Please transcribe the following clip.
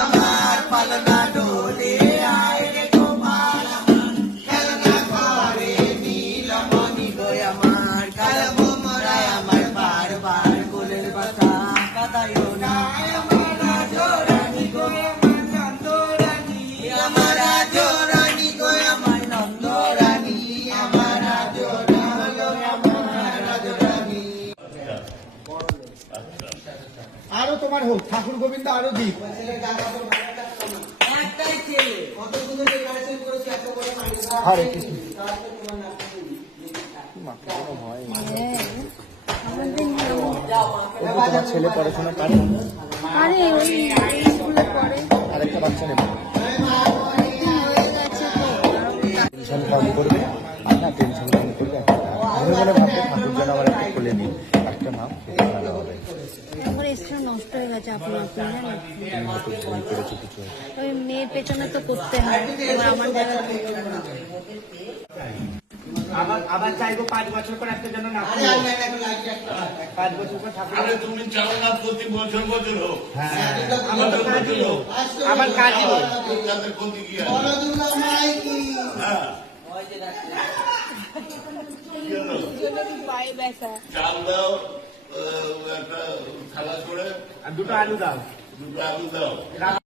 আমার পালনা ডোলে আয় রে গোপাল আমার খেলনা করে নীলমণি গো আমার কালবো মরায় আমার বারবার কোলের বাসা কাদাইও না আমার রাজরানী গো আমার নন্দরানী আমার রাজরানী গো আমার নন্দরানী আমার রাজরানী গো আমার রাজরানী। আরো তোমার হোক ঠাকুর গোবিন্দ আরো দিক একটাই ছেলে কতগুলো ডেকোরেশন করেছে এত বড় হরে কৃষ্ণ তোমার ছেলে পড়াশোনা পারে আরে ওই স্কুলে পড়ে আরেকটা বাচ্চা নেবে হয়ে গেছে টেনশন কম করবে আর না টেনশন কম করবে মনে মনে ভাববে ঠাকুর যেন আমার একটা খুলে নিই একটা নাম খেতে ভালো হবে আমার স্কুল নষ্ট হয়ে গেছে আপনার ভয় করেছে কিছু ওই মেয়ের পেছনে তো করতে হয় এবার আমার জায়গায় আবার চাইবো 5 বছর পর একটা যেন না 5 বছর পর ঠাকুর আরে তুমি চাও না প্রতি বছর বছর হোক আমার কাজই হোক তাদের ক্ষতি কি আছে? হ্যাঁ। পায়ে ব্যথা চাল দাও একটা থালা করে আর দুটো আলু দাও দুটো আলু দাও